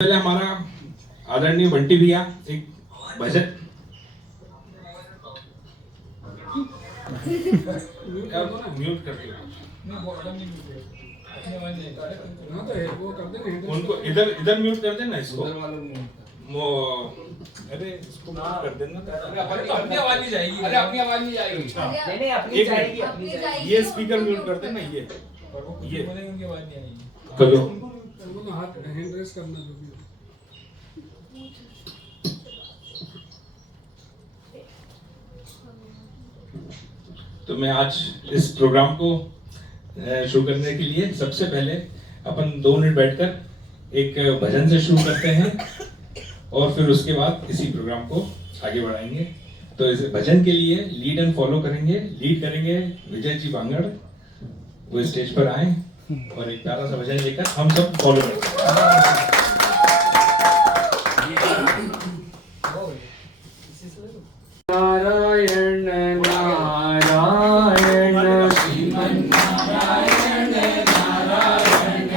पहले हमारा आदरणीय बंटी भैया एक भजन म्यूट करके उनको इधर इधर म्यूट कर देना इसको वो अरे इसको म्यूट कर देना अपनी आवाज नहीं जाएगी। अरे अपनी आवाज नहीं जाएगी। नहीं अपनी जाएगी अपनी जाएगी। ये स्पीकर म्यूट कर देना ये उनकी आवाज नहीं आएगी। करो हाथ हैंड रेस करना जो भी तो मैं आज इस प्रोग्राम को शुरू करने के लिए सबसे पहले अपन 2 मिनट बैठकर एक भजन से शुरू करते हैं और फिर उसके बाद इसी प्रोग्राम को आगे बढ़ाएंगे। तो इस भजन के लिए लीड एंड फॉलो करेंगे। लीड करेंगे विजय जी बांगड़, वो स्टेज पर आए और एक प्यारा सा भजन लेकर हम सब फॉलो करेंगे। नारायण नारायण श्रीमन नारायण नारायण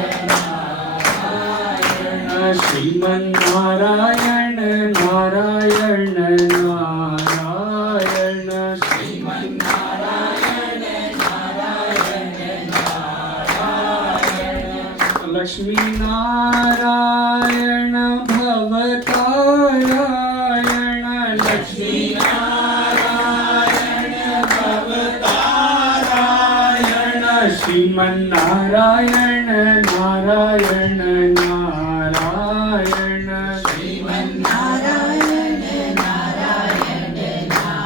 नारायण श्रीमन नारायण नारायण नारायण श्रीमन नारायण नारायण नारायण लक्ष्मी नारायण भवतारायण लक्ष्मी श्रीमन नारायण नारायण नारायण श्रीमन नारायण नारायण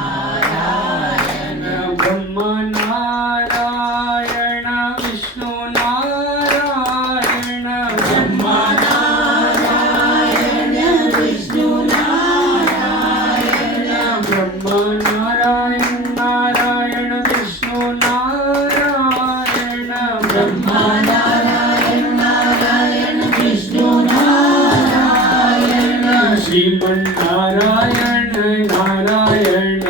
नारायण ब्रह्मा नारायण विष्णु नारायण ब्रह्मा नारायण विष्णु नारायण ब्रह्मा नारायण नारायण विष्णु नारायण ब्रह्मा नारायण नारायण विष्णु नारायण श्रीमन नारायण नारायण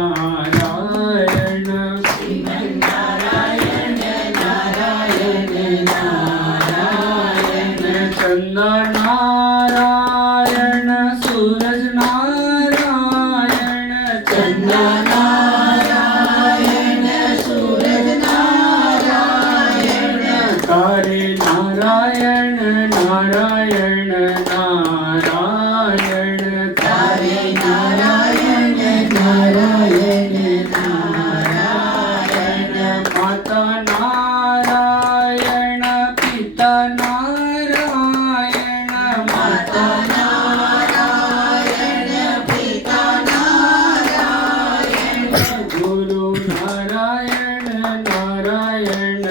नारायण श्रीमन नारायण नारायण नारायण चंद्र नारायण सूरज नारायण चंद्र नारायण सूरज नारायण तारे नारायण नारायण नारायण तारे नारायण नारायण नारायण माता नारायण पिता नारायण माता नारायण पिता नारायण गुरु नारायण नारायण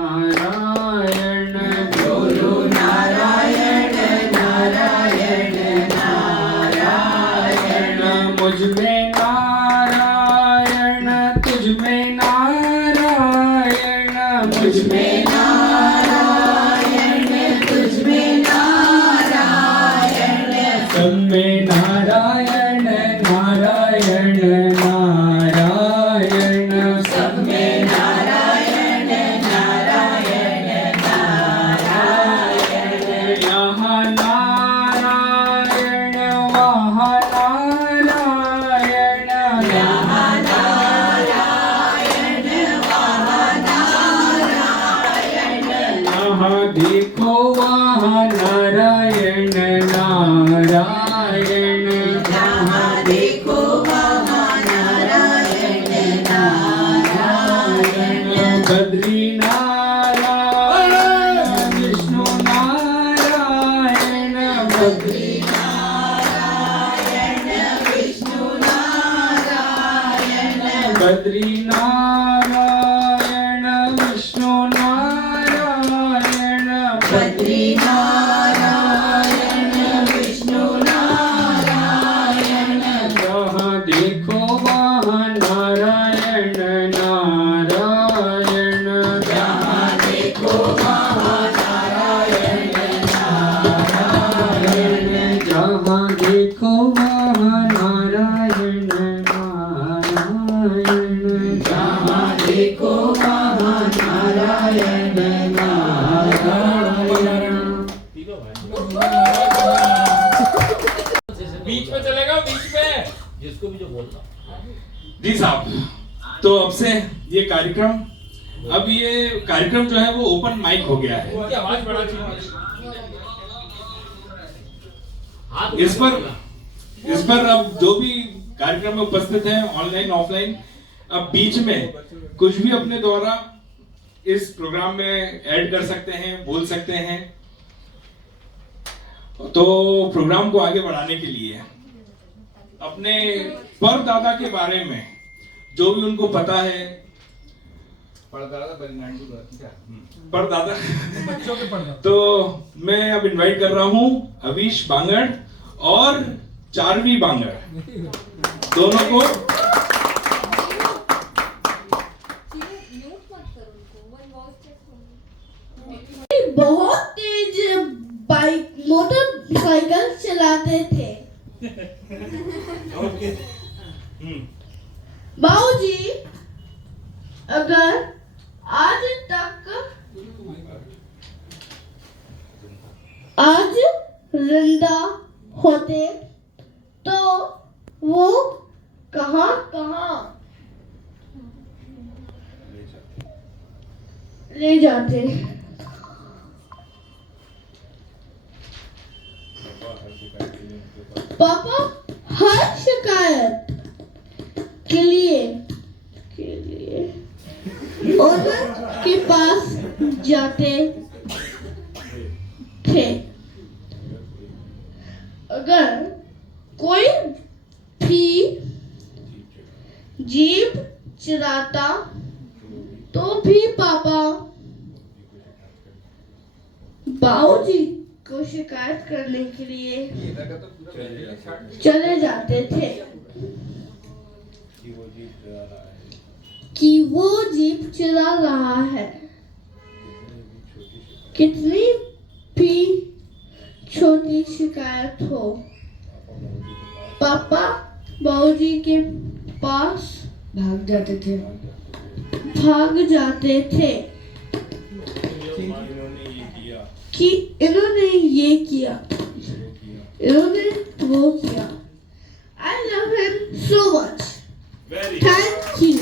नारायण गुरु नारायण नारायण नारायण मुझ में नारायण तुझ में नारायण मुझ में नारायण तुझ में नारायण सब में नारायण नारायण नारायण सब में नारायण नारायण नारायण यहाँ नारायण वहाँ नारायण यहाँ नारायण वहाँ नारायण यहाँ देखो वहाँ नारायण नारायण जहाँ देखो वहाँ नारायण नारायण बद्री नारायण विष्णु नारायण बद्री नारायण विष्णु नारायण बद्री नारायण विष्णु नारायण बद्री नारायण विष्णु नारायण जहाँ देखो वहाँ नारायण नारायण जहाँ देखो वहाँ नारायण नारायण जहाँ देखो वहाँ नारायण नारायण जहाँ बीच में चलेगा, बीच में। जिसको भी जो बोलना। जी साहब, तो अब से ये कार्यक्रम जो है वो ओपन माइक हो गया है। उनकी आवाज बढ़ा चाहिए। इस पर अब जो भी कार्यक्रम में उपस्थित हैं, ऑनलाइन ऑफलाइन, अब बीच में कुछ भी अपने द्वारा इस प्रोग्राम में ऐड कर सकते हैं, बोल सकते हैं। तो प्रोग्राम को आगे बढ़ाने के लिए अपने परदादा के बारे में जो भी उनको पता है, परदादा बच्चों के पढ़ना। तो मैं अब इनवाइट कर रहा हूं अवीश बांगड़ और चारवी बांगड़ दोनों को। बहुत तेज बाइक मोटरसाइकिल चलाते थे। बाबूजी अगर आज जिंदा होते तो वो कहाँ ले जाते। पापा हर शिकायत के लिए ओनर के पास जाते थे। अगर कोई भी जीप चलाता तो भी पापा बाबूजी को शिकायत करने के लिए चले जाते थे कि वो जीप चला रहा है। कितनी भी छोटी शिकायत हो, पापा बाबूजी के पास भाग जाते थे। कि इन्होंने ये किया, इन्होंने वो किया। I love him so much. Thank you.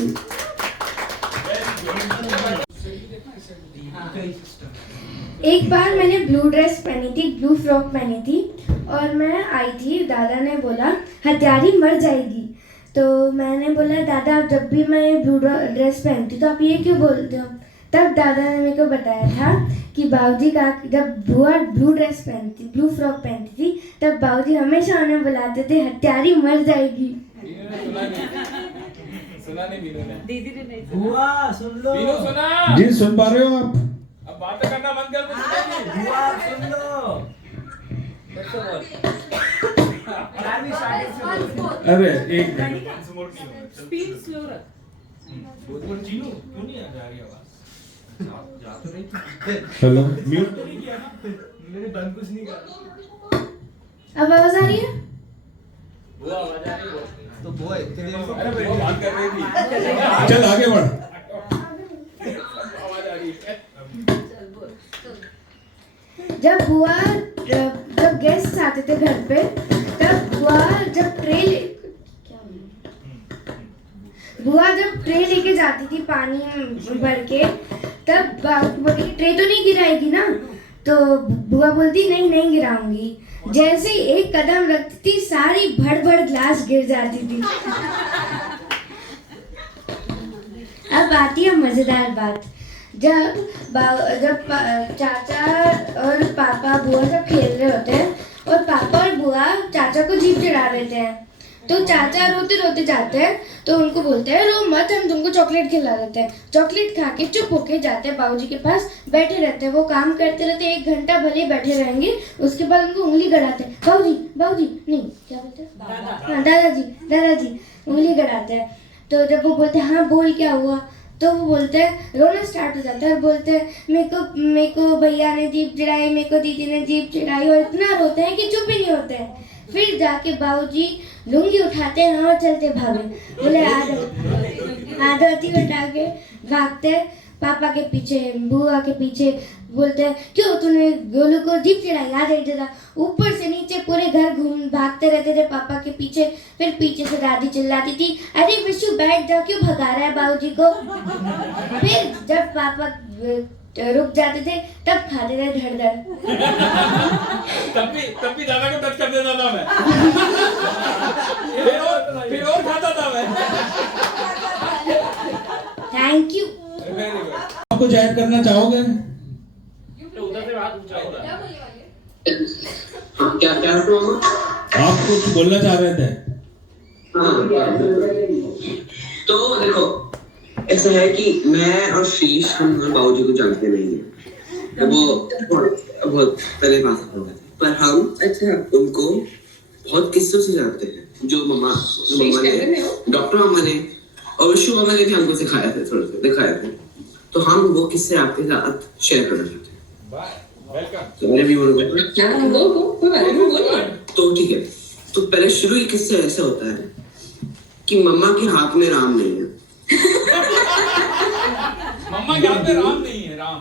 एक बार मैंने ब्लू ड्रेस पहनी थी, ब्लू फ्रॉक पहनी थी और मैं आई थी। दादा ने बोला हत्यारी मर जाएगी। तो मैंने बोला दादा अब जब भी मैं ब्लू ड्रेस पहनती तो आप ये क्यों बोलते हो? तब दादा ने मेरे को बताया था कि बाबूजी का जब बुआ ब्लू ड्रेस पहनती, ब्लू फ्रॉक पहनती थी, तब बाबूजी हमेशा उन्हें बुलाते थे हत्यारी मर जाएगी। सुना नहीं बीनू ने। दीदी ने नहीं बुआ सुन लो। बीनू सुना। जी सुन पा रहे हो आप? अब बातें करना बंद कर दो। बुआ सुन लो। अरे एक स्पीड स्लो रख। जीनू क्यों नहीं आ रही आवाज? जा तो रही थी। Hello mute. मैंने बंद कुछ नहीं करा। अब आवाज आ रही है? बुआ आवाज आ रही है। तो बुआ इतनी देर से अरे वो बात कर रही थी। चल आगे बढ़। आवाज आ रही है। जब गेस्ट आते थे घर पे, तब बुआ जब ट्रे लेके जाती थी पानी भर के, तब बोलती कि ट्रे तो नहीं गिराएगी ना? तो बुआ बोलती नहीं गिराऊंगी। जैसे ही एक कदम रखती थी सारी भड़ ग्लास गिर जाती थी। अब आती है मजेदार बात। जब चाचा और पापा बुआ सब खेल रहे होते हैं और पापा और बुआ चाचा को जीप चढ़ा देते हैं, तो चाचा रोते जाते हैं तो उनको बोलते हैं रो मत, हम तुमको चॉकलेट खिला देते हैं। चॉकलेट खा के चुप होके जाते हैं बाबूजी के पास, बैठे रहते हैं। वो काम करते रहते हैं, 1 घंटा भले बैठे रहेंगे। उसके बाद उनको उंगली गड़ाते हैं। बाबूजी नहीं, क्या बोलते हैं? हाँ दादाजी उंगली गड़ाते हैं। तो जब वो बोलते हैं हाँ बोल क्या हुआ, तो वो बोलते हैं, रोना स्टार्ट हो जाता है और बोलते हैं मेरे को भैया ने जीप चढ़ाई, मेरे को दीदी ने जीप चढ़ाई, और इतना रोते हैं कि चुप ही नहीं होते हैं। फिर जाके बाबूजी लुंगी उठाते हैं और चलते भागे, बोले आदती उठा के भागते पापा के पीछे, बुआ के पीछे, बोलते हैं क्यों तूने गोलू को जीप चढ़ाई, आ जाए जरा। ऊपर से नीचे पूरे घर घूम भागते रहते थे पापा के पीछे। फिर पीछे से दादी चिल्लाती थी, अरे विशु बैठ जा, क्यों भगा रहा है बाबूजी को। फिर जब पापा रुक जाते थे तब खाते थे धड़ धड़। तब भी दादा को टच कर देता था मैं। फिर और खाता था मैं। Thank you. आप कुछ ऐड करना चाहोगे? तो उधर से हाथ ऊंचा हो रहा है। हाँ, क्या क्या आप कुछ बोलना चाह रहे थे? तो देखो, ऐसा है कि मैं और शीश हम बाबूजी को जानते नहीं है, वो बहुत पहले पास हो गए, पर हम अच्छा उनको बहुत किस्सों से जानते हैं। जो मम्मा ने, डॉक्टर मम्मा ने और विशु मामा ने भी हमको सिखाया थे, थोड़े से दिखाए थे। तो हम वो किस्से आपके साथ शेयर करना चाहते हैं। तो मैंने भी बोला क्या तो ठीक है। तो पहले शुरू ही किस्से ऐसे होता है कि मम्मा के हाथ में राम नहीं है। मम्मा के हाथ में राम नहीं है। राम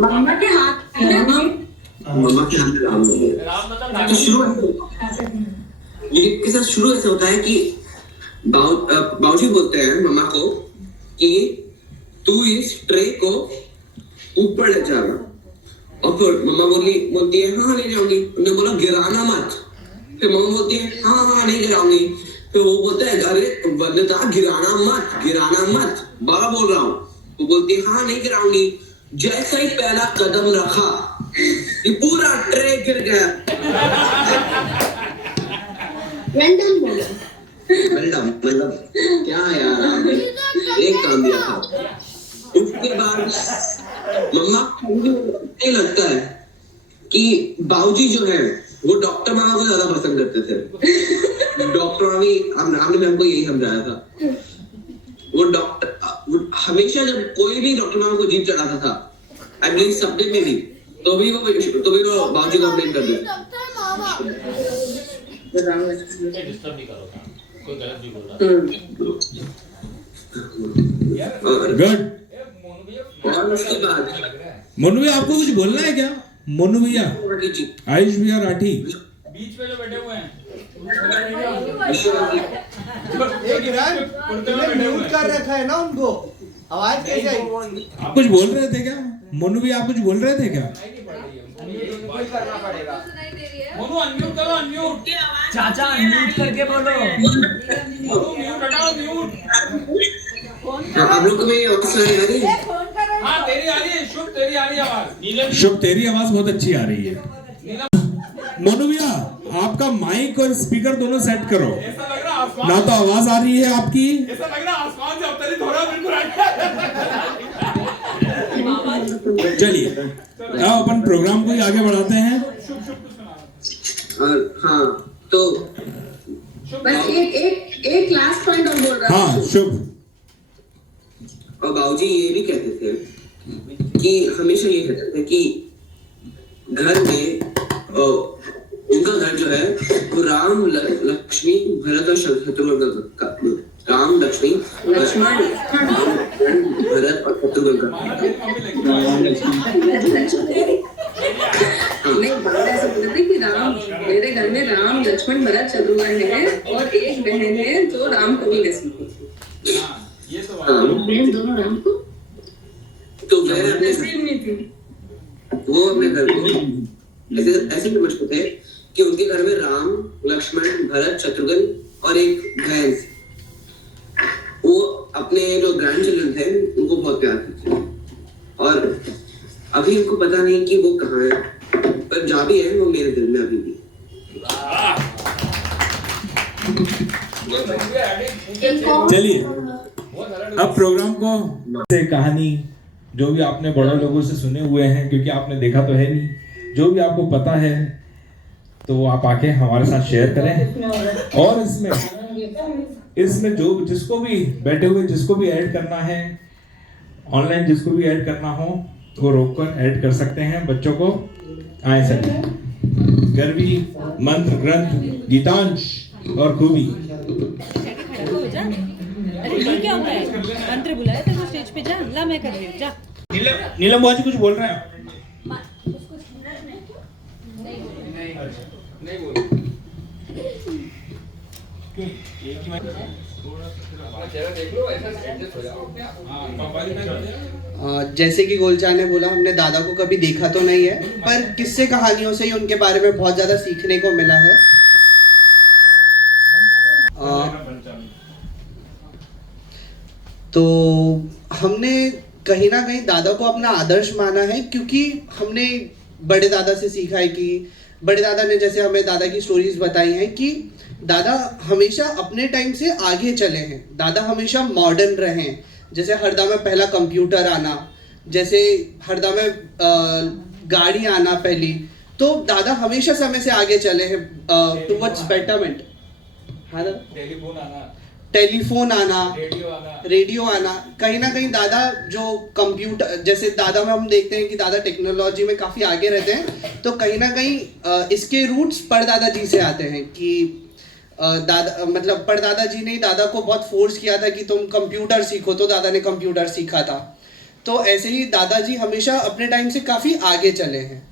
मम्मा के हाथ में राम नहीं है। तो शुरू ये किस्सा शुरू ऐसे होता है कि बाबूजी बोलते हैं मम्मा को कि तू इस ट्रे को ऊपर ले जाना। और फिर मम्मा बोलती है हाँ ले जाऊंगी। उन्होंने बोला गिराना मत। फिर मम्मा बोलती है हाँ नहीं गिराऊंगी। फिर वो बोलता है अरे वंदता गिराना मत बाबा बोल रहा हूँ। वो बोलती है हाँ नहीं गिराऊंगी। जैसा ही पहला कदम रखा ये पूरा ट्रे गिर गया। मतलब क्या यार आपने एक काम दिया था। उसके बाद मम्मा को लगता है कि बाबूजी जो है वो डॉक्टर मामा को ज्यादा पसंद करते थे। डॉक्टर मामी हमने हमको यही समझाया था। वो डॉक्टर हमेशा जब कोई भी डॉक्टर मामा को जीप चढ़ाता था आई मीन सपने में भी तो भी वो बाबूजी को ब्लेम कर देते। डिस्टर्ब नहीं करो, कोई गलत नहीं बोल रहा। गुड। और उसके बाद मोनू भैया आपको कुछ बोलना है क्या? मोनू भैया, आयुष भैया, राठी बीच में जो बैठे हुए हैं म्यूट कर रखा है ना उनको, आवाज कैसे आई? आप कुछ बोल रहे थे क्या? मोनू भैया आप कुछ बोल रहे थे क्या? करना पड़ेगा। मोनू अनम्यूट करो, अनम्यूट। चाचा अनम्यूट करके बोलो। मोनू म्यूट हटाओ, म्यूट। आप लोग को मेरी आवाज आ रही है? हाँ तेरी आ रही है शुभ, तेरी आ रही है आवाज। शुभ तेरी आवाज बहुत अच्छी आ रही है। मोनू भैया आपका माइक और स्पीकर दोनों सेट करो। ऐसा लग रहा आसमान, ना तो आवाज आ रही है आपकी। ऐसा लग रहा आसमान से अवतरित हो रहा है बिल्कुल। चलिए अब अपन प्रोग्राम को ही आगे बढ़ाते हैं। हाँ तो बस एक लास्ट पॉइंट और बोल रहा हाँ शुभ। और बाबूजी ये भी कहते थे कि हमेशा ये कहते थे कि घर में उनका घर जो है वो राम लक्ष्मी भरत और शत्रुघ्न का, राम लक्ष्मी लक्ष्मण भरत और शत्रुघ्न का। नहीं बात ऐसा बोलते थे कि राम, मेरे घर में राम लक्ष्मण भरत शत्रुघ्न है और एक बहन है जो राम को भी नसीब होती है। ये तो बहन दोनों राम को तो वह अपने नसीब नहीं थी। वो अपने घर को ऐसे समझते थे कि उनके घर में राम लक्ष्मण भरत शत्रुघ्न और एक बहन। वो अपने जो ग्रैंड चिल्ड्रन थे उनको बहुत प्यार करते थे और अभी उनको पता नहीं कि वो कहाँ है, पर जहाँ भी है वो मेरे दिल में अभी भी। चलिए अब प्रोग्राम को से कहानी जो भी आपने बड़े लोगों से सुने हुए हैं, क्योंकि आपने देखा तो है नहीं, जो भी आपको पता है तो आप आके हमारे साथ शेयर करें। और इसमें जो जिसको भी बैठे हुए जिसको भी ऐड करना है, ऑनलाइन जिसको भी ऐड करना हो वो रोककर ऐड कर सकते हैं। बच्चों को आए सके गर्वी मंत्र ग्रंथ गीतांश और खूबी। अरे ये क्या हो रहा है? मंत्र बुलाया था स्टेज पे, जा ला मैं कर रही हूँ, जा। नीलम बुआ जी कुछ बोल रहे हैं? नहीं बोल जैसे कि गोलचान ने बोला, हमने दादा को कभी देखा तो नहीं है, पर किस्से कहानियों से ही उनके बारे में बहुत ज़्यादा सीखने को मिला है। तो हमने कहीं ना कहीं दादा को अपना आदर्श माना है, क्योंकि हमने बड़े दादा से सीखा है कि बड़े दादा ने जैसे हमें दादा की स्टोरीज बताई हैं कि दादा हमेशा अपने टाइम से आगे चले हैं। दादा हमेशा मॉडर्न रहे हैं। जैसे हरदा में पहला कंप्यूटर आना, जैसे हरदा में गाड़ी आना पहली, तो दादा हमेशा समय से आगे चले हैं टुवर्ड्स बेटरमेंट। हाँ दादा, टेलीफोन आना, रेडियो आना, कहीं ना कहीं दादा जो कंप्यूटर, जैसे दादा में हम देखते हैं कि दादा टेक्नोलॉजी में काफ़ी आगे रहते हैं, तो कहीं ना कहीं इसके रूट्स परदादा जी से आते हैं कि दादा मतलब परदादा जी ने दादा को बहुत फोर्स किया था कि तुम कंप्यूटर सीखो, तो दादा ने कंप्यूटर सीखा था। तो ऐसे ही दादाजी हमेशा अपने टाइम से काफ़ी आगे चले हैं।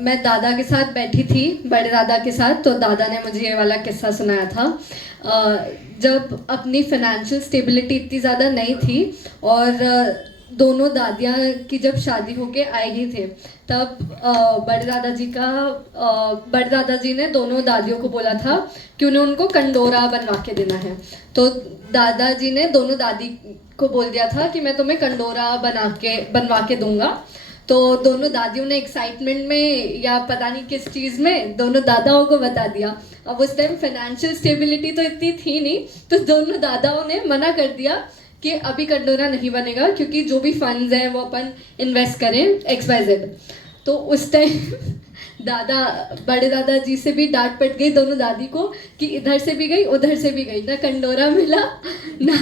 मैं दादा के साथ बैठी थी, बड़े दादा के साथ, तो दादा ने मुझे ये वाला किस्सा सुनाया था। जब अपनी फाइनेंशियल स्टेबिलिटी इतनी ज़्यादा नहीं थी और दोनों दादियाँ की जब शादी होके आए ही थे, तब बड़े दादाजी ने दोनों दादियों को बोला था कि उन्हें उनको कंडोरा बनवा के देना है। तो दादाजी ने दोनों दादी को बोल दिया था कि मैं तुम्हें कंडोरा बनवा के दूंगा। तो दोनों दादियों ने एक्साइटमेंट में या पता नहीं किस चीज़ में दोनों दादाओं को बता दिया। अब उस टाइम फाइनेंशियल स्टेबिलिटी तो इतनी थी नहीं, तो दोनों दादाओं ने मना कर दिया कि अभी कंडोरा नहीं बनेगा, क्योंकि जो भी फंड्स हैं वो अपन इन्वेस्ट करें XYZ। तो उस टाइम बड़े दादाजी से भी डांट पड़ गई दोनों दादी को कि इधर से भी गई उधर से भी गई, ना कंडोरा मिला ना,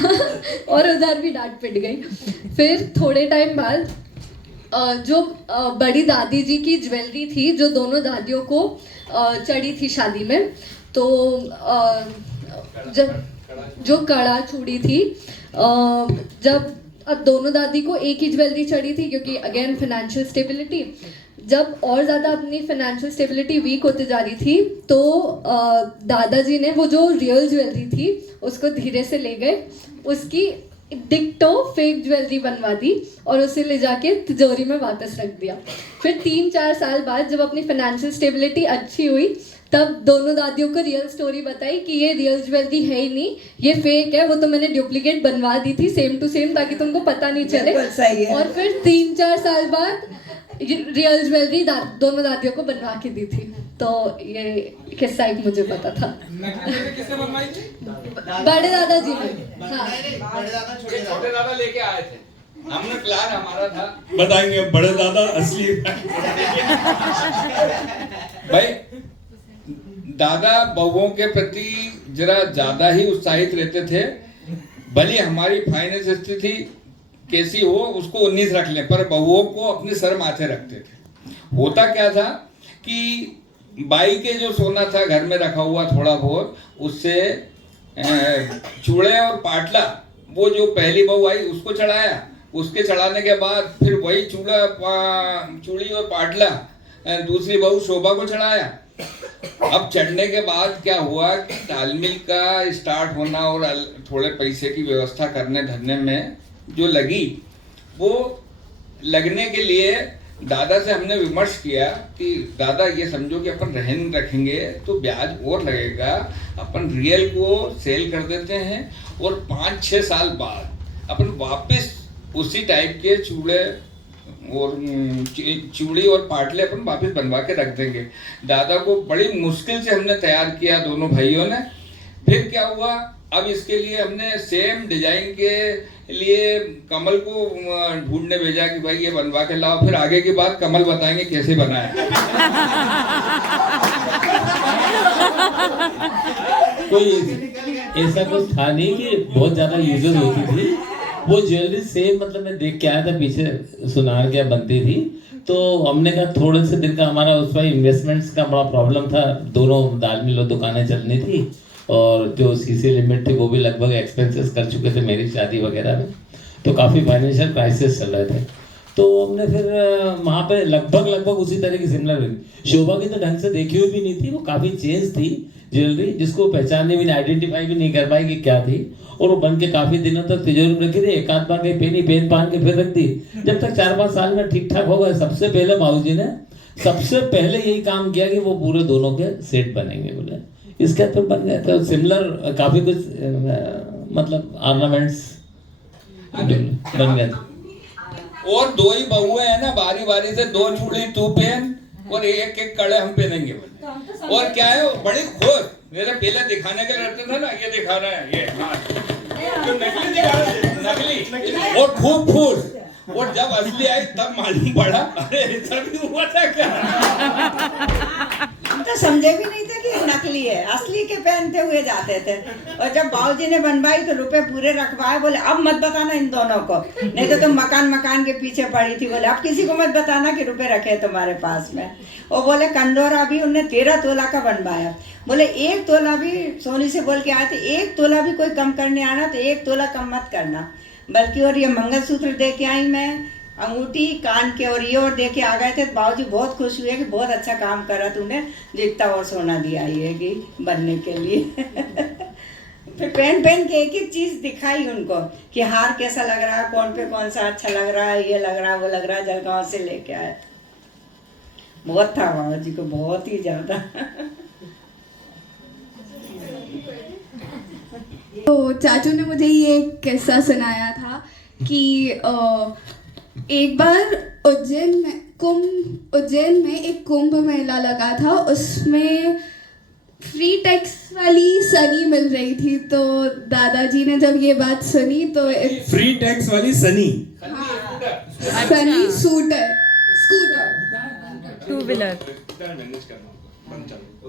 और उधर भी डांट पड़ गई। फिर थोड़े टाइम बाद जो बड़ी दादी जी की ज्वेलरी थी जो दोनों दादियों को चढ़ी थी शादी में, तो जब जो कड़ा चूड़ी थी, जब अब दोनों दादी को एक ही ज्वेलरी चढ़ी थी, क्योंकि अगेन फाइनेंशियल स्टेबिलिटी, जब और ज़्यादा अपनी फाइनेंशियल स्टेबिलिटी वीक होती जा रही थी, तो दादाजी ने वो जो रियल ज्वेलरी थी उसको धीरे से ले गए, उसकी डिक्टो फेक ज्वेलरी बनवा दी और उसे ले जाके तिजोरी में वापस रख दिया। फिर 3-4 साल बाद जब अपनी फाइनेंशियल स्टेबिलिटी अच्छी हुई, तब दोनों दादियों को रियल स्टोरी बताई कि ये रियल ज्वेलरी है ही नहीं, ये फेक है, वो तो मैंने डुप्लीकेट बनवा दी थी सेम टू सेम, ताकि तुमको पता नहीं चले। और फिर 3-4 साल बाद रियल ज्वेलरी दोनों दादियों को बनवा के दी थी। तो ये किस्सा एक मुझे पता था। किसने बनवाई थी? बड़े दादाजी ने। हाँ, छोटे दादा लेके आए थे, हमने प्लान हमारा था। बताएंगे बड़े दादा असली भाई दादा बहुओं के प्रति जरा ज्यादा ही उत्साहित रहते थे। भले हमारी फाइनेंस स्थिति कैसी हो उसको 19 रख लें, पर बहुओं को अपने सर माथे रखते थे। होता क्या था कि बाई के जो सोना था घर में रखा हुआ थोड़ा बहुत, उससे चूड़े और पाटला, वो जो पहली बहू आई उसको चढ़ाया, उसके चढ़ाने के बाद फिर वही चूड़ी और पाटला दूसरी बहू शोभा को चढ़ाया। अब चढ़ने के बाद क्या हुआ कि तालमेल का स्टार्ट होना और थोड़े पैसे की व्यवस्था करने धरने में जो लगी, वो लगने के लिए दादा से हमने विमर्श किया कि दादा ये समझो कि अपन रहन रखेंगे तो ब्याज और लगेगा, अपन रियल को सेल कर देते हैं और 5-6 साल बाद अपन वापस उसी टाइप के चूड़ी और पाटले अपन वापस बनवा के रख देंगे। दादा को बड़ी मुश्किल से हमने तैयार किया दोनों भाइयों ने। फिर क्या हुआ, अब इसके लिए हमने सेम डिजाइन के लिए कमल को ढूंढने भेजा कि भाई ये बनवा के लाओ। फिर आगे की बात कमल बताएंगे कैसे बनाया। कोई ऐसा कुछ था नहीं कि बहुत ज्यादा यूजेस होती थी। वो ज्वेलरी सेम, मतलब मैं देख के आया था पीछे सुनार क्या बनती थी, तो हमने कहा थोड़े से दिन का हमारा उस पर इन्वेस्टमेंट्स का बड़ा प्रॉब्लम था। दोनों दाल मिल दुकानें चलनी थी और जो सीसी लिमिट थी वो भी लगभग एक्सपेंसेस कर चुके थे मेरी शादी वगैरह में। तो काफ़ी फाइनेंशियल क्राइसिस चल रहे थे। तो हमने फिर वहाँ पे लगभग उसी तरह की सिमिलर, शोभा की तो ढंग से देखी हुई भी नहीं थी, वो काफ़ी चेंज थी ज्वेलरी, जिसको पहचानने भी नहीं, आइडेंटिफाई भी नहीं कर पाई कि क्या थी, और वो बन के काफ़ी दिनों तक तिजोरी में रखी थी। एक आध बार कहीं पेन पहन के फिर रख दी, जब तक 4-5 साल में ठीक ठाक हो गए। सबसे पहले बाबूजी ने सबसे पहले यही काम किया कि वो पूरे दोनों के सेट बनेंगे बोले, इसके फिर बन गए थे सिमिलर काफ़ी कुछ, मतलब ऑर्नामेंट्स बन गए थे। और 2 ही बहुएं हैं ना, बारी बारी से 2 चूड़ी तू पहन और एक कड़े हम पहनेंगे बोले। और क्या है, वो बड़ी खुश, मेरे पहले दिखाने के लिए रहते थे ना, ये दिखा रहे हैं, ये तो नकली दिखा रहे थे, नकली, और खूब खुश। और जब असली आई तब मालूम पड़ा, अरे ऐसा भी हुआ था क्या। हम तो समझे भी नहीं थे कि नकली है, असली के पहनते हुए जाते थे। और जब बाबूजी ने बनवाई तो रुपए पूरे रखवाए, बोले अब मत बताना इन दोनों को, नहीं तो तुम मकान के पीछे पड़ी थी, बोले अब किसी को मत बताना कि रुपए रखे तुम्हारे पास में। और बोले कंडोरा भी उन्हें 13 तोला का बनवाया, बोले 1 तोला भी सोनी से बोल के आए थे, 1 तोला भी कोई कम करने आना तो 1 तोला कम मत करना, बल्कि और ये मंगलसूत्र दे के आई मैं, अंगूठी कान के और ये और दे के आ गए थे। बाबूजी बहुत खुश हुए कि बहुत अच्छा काम करा तूने, जो इतना और सोना दिया ये कि बनने के लिए। फिर पहन के एक चीज़ दिखाई उनको कि हार कैसा लग रहा है, कौन पे कौन सा अच्छा लग रहा है, ये लग रहा है वो लग रहा है, जलगांव से लेके आए। बहुत था बाबूजी को, बहुत ही ज़्यादा। तो चाचू ने मुझे ये किस्सा सुनाया था कि एक बार उज्जैन में एक कुंभ मेला लगा था, उसमें फ्री टैक्स वाली सनी मिल रही थी। तो दादाजी ने जब ये बात सुनी तो फ्री टैक्स वाली सनी, सनी स्कूटर 2 व्हीलर।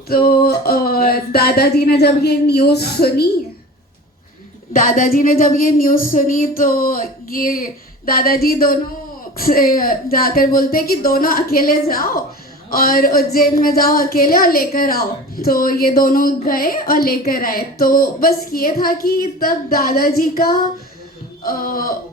तो दादाजी ने जब ये न्यूज़ सुनी तो ये दादाजी दोनों से जाकर बोलते हैं कि दोनों अकेले जाओ और उज्जैन में जाओ अकेले और लेकर आओ। तो ये दोनों गए और लेकर आए। तो बस ये था कि तब दादाजी का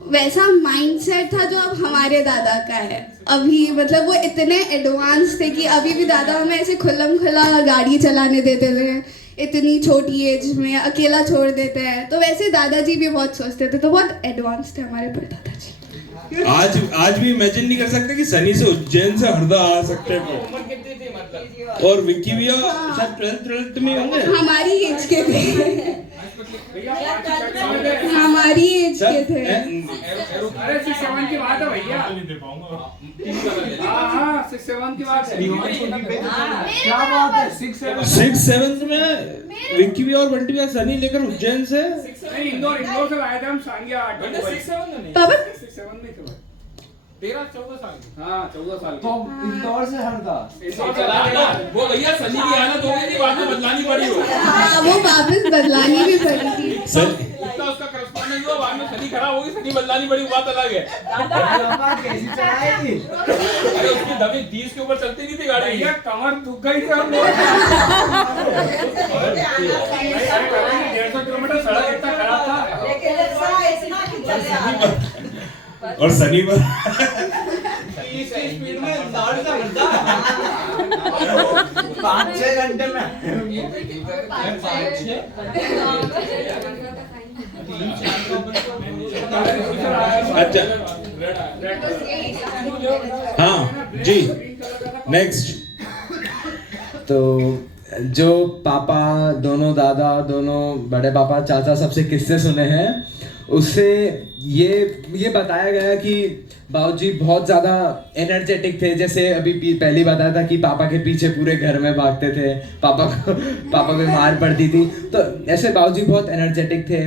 वैसा माइंडसेट था जो अब हमारे दादा का है। अभी मतलब वो इतने एडवांस थे कि अभी भी दादा हमें ऐसे खुल्लम खुला गाड़ी चलाने देते थे, इतनी छोटी एज में अकेला छोड़ देते हैं। तो वैसे दादाजी भी बहुत सोचते थे, तो बहुत एडवांस थे हमारे परदादाजी। आज भी इमेजिन नहीं कर सकते कि सनी से उज्जैन से हरदा आ सकते हैं। उम्र कितनी थी मतलब? और विक्की भैया शायद 12th में होंगे, हमारी एज के थे, हमारी एज के थे। अरे 6-7 की बात है भैया, हाँ 6-7 की बात है। क्या बात है, 6-7 में विक्की भैया और बंटी भैया सनी लेकर उज्जैन से इंदौर से लाए थे हम सांगिया। 6-7 में थे 13-14 साल की। हाँ 14 साल की। इंदौर से हरदा वो भैया सनी की हालत हो गई थी, बाद में बदलानी पड़ी हो। हाँ वो वापस बदलानी भी पड़ी थी। इतना उसका करस्पॉन्डेंस हुआ, बाद में सनी खराब हो गई, सनी बदलानी पड़ी, बात अलग है। कैसी चलाएगी? अरे उसकी दबी 30 के ऊपर चलती नहीं थी गाड़ी, भैया कमर दुख गई थी हम लोग। 150 किलोमीटर सड़क इतना खराब था। और सनी पर 30 में इंदौर से हरदा 5-6 घंटे में। अच्छा हाँ जी, नेक्स्ट। तो जो पापा, दोनों दादा, दोनों बड़े पापा, चाचा सबसे किस्से सुने हैं, उससे ये बताया गया कि बाबूजी बहुत ज़्यादा एनर्जेटिक थे। जैसे अभी पहली बताया था कि पापा के पीछे पूरे घर में भागते थे, पापा पे मार पड़ती थी। तो ऐसे बाबूजी बहुत एनर्जेटिक थे।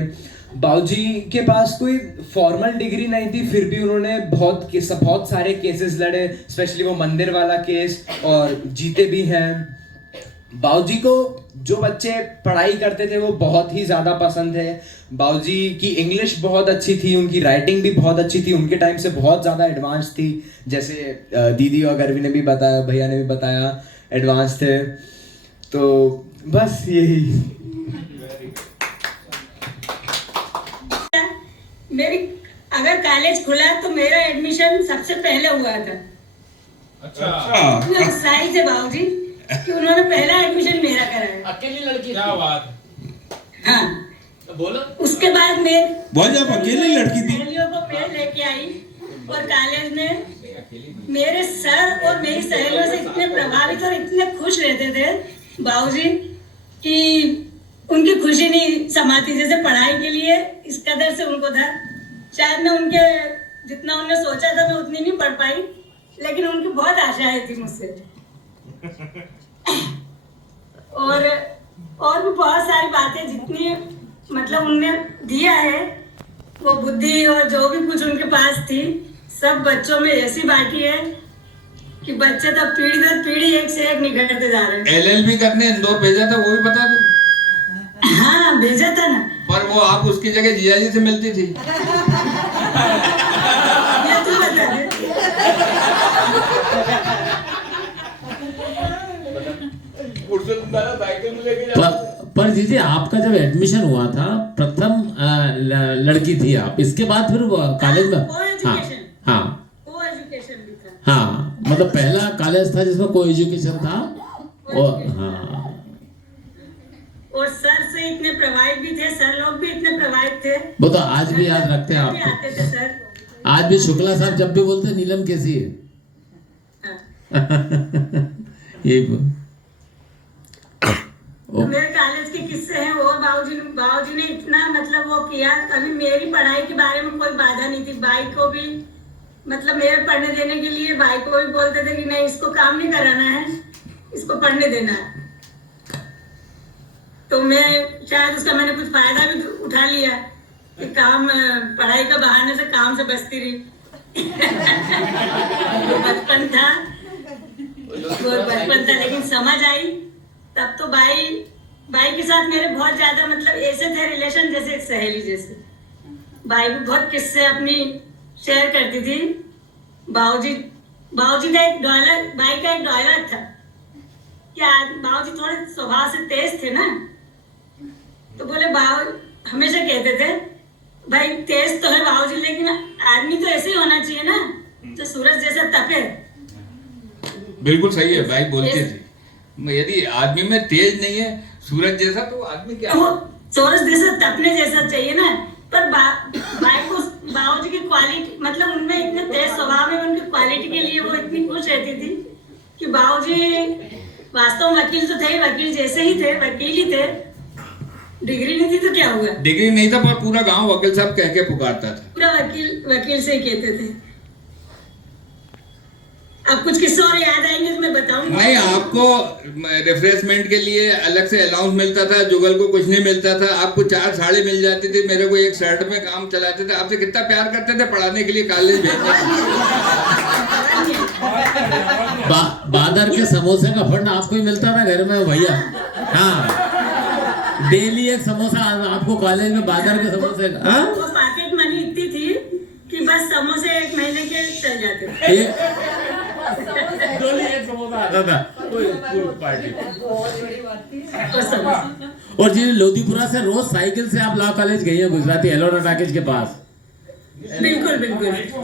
बाबूजी के पास कोई फॉर्मल डिग्री नहीं थी, फिर भी उन्होंने बहुत सारे केसेस लड़े, स्पेशली वो मंदिर वाला केस, और जीते भी हैं। बाबूजी को जो बच्चे पढ़ाई करते थे वो बहुत ही ज़्यादा पसंद है। बाबूजी की इंग्लिश बहुत अच्छी थी, उनकी राइटिंग भी बहुत अच्छी थी, उनके टाइम से बहुत ज़्यादा एडवांस थी। जैसे दीदी और गर्वी ने भी बताया, भैया ने भी बताया, एडवांस थे। तो बस यही। मेरी अगर कॉलेज खुला तो मेरा एडमिशन सबसे पहले हुआ था। अच्छा इतने उत्साही थे बाबूजी कि उन्होंने पहला एडमिशन मेरा कराया। अकेली लड़की क्या बात। हाँ तो बोलो। उसके बाद मैं बहुत जब अकेली लड़की थी सहेलियों को मैं लेके आई और कॉलेज में मेरे सर और मेरी सहेलियों से इतने प्रभावित और इतने खुश रहते थे बाबूजी कि उनकी खुशी नहीं समाती। जैसे पढ़ाई के लिए इस कदर से उनको था, शायद मैं उनके जितना उन्होंने सोचा था मैं उतनी नहीं पढ़ पाई, लेकिन उनकी बहुत आशाएं थी मुझसे। और भी बहुत सारी बातें जितनी मतलब उनने दिया है, वो बुद्धि और जो भी कुछ उनके पास थी सब बच्चों में ऐसी बांटी है कि बच्चे तब पीढ़ी दर पीढ़ी एक से एक निखरते जा रहे हैं। LLB करने इंदौर भेजा था, वो भी बता दो। हाँ भेजा था ना। पर वो आप उसकी जगह जिया जी से मिलती थी। ये तू बता दे। पर जीजी आपका जब एडमिशन हुआ था प्रथम लड़की थी आप, इसके बाद फिर कॉलेज में हाँ को एजुकेशन भी था। हाँ मतलब पहला कॉलेज था जिसमें को एजुकेशन था। और हाँ और सर से इतने प्रभावित भी थे, सर लोग भी इतने प्रभावित थे। वो तो आज भी याद रखते हैं भी आते आपको। थे सर। आज भी शुक्ला साहब जब भी बोलते हैं नीलम कैसी है। ये तो मेरे कॉलेज के किस्से हैं और बाबूजी ने इतना मतलब वो किया। कभी मेरी पढ़ाई के बारे में कोई बाधा नहीं थी। भाई को भी मतलब मेरे पढ़ने देने के लिए भाई को भी बोलते थे कि नहीं इसको काम नहीं कराना है, इसको पढ़ने देना है। तो मैं शायद उसका मैंने कुछ फायदा भी उठा लिया कि काम पढ़ाई का बहाने से काम से बचती रही। तो बचपन था लेकिन समझ आई तब तो भाई के साथ मेरे बहुत ज्यादा मतलब ऐसे थे रिलेशन जैसे एक सहेली जैसे। भाई भी बहुत किस्से अपनी शेयर करती थी। बाबूजी का एक डॉलर भाई का एक डॉलर था क्या बाबूजी थोड़े स्वभाव से तेज थे ना, तो बोले बाबू हमेशा कहते थे भाई तेज तो है बाबूजी लेकिन आदमी तो ऐसे ही होना चाहिए ना तो सूरज जैसा तपे। बिल्कुल सही है भाई बोलते थे। यदि आदमी में तेज नहीं है सूरज जैसा तो आदमी क्या वो सूरज जैसा तपने जैसा चाहिए ना। पर भाई को बाबूजी की क्वालिटी मतलब उनमें इतने तेज स्वभाव में उनकी क्वालिटी के लिए वो इतनी खुश रहती थी कि बाबूजी वास्तव में वकील तो थे, वकील जैसे ही थे, वकील ही थे। डिग्री नहीं थी तो क्या हुआ। डिग्री नहीं था पर पूरा गांव वकील साहब कह के पुकारता था। पूरा वकील से ही कहते थे। अब कुछ किस्से और याद आएंगे तो मैं बताऊंगा। नहीं आपको रिफ्रेशमेंट के लिए अलग से अलाउंस मिलता था, जुगल को कुछ नहीं मिलता था। आपको 4 साड़ी मिल जाती थी, मेरे को एक शर्ट में काम चलाते थे। आपसे कितना प्यार करते थे पढ़ाने के लिए कॉलेज भेजने के लिए। बादर के समोसे का फंड आपको ही मिलता था घर में भैया। हाँ डेली एक समोसा आपको कॉलेज में बादर के समोसे का। हाँ? वो पॉकेट मनी इतनी थी कि बस समोसे 1 महीने के चल जाते थे। एक समोसा आता था और जी लोधीपुरा से रोज साइकिल से आप लॉ कॉलेज गई है गुजराती एलोरा टाकिज के पास। बिल्कुल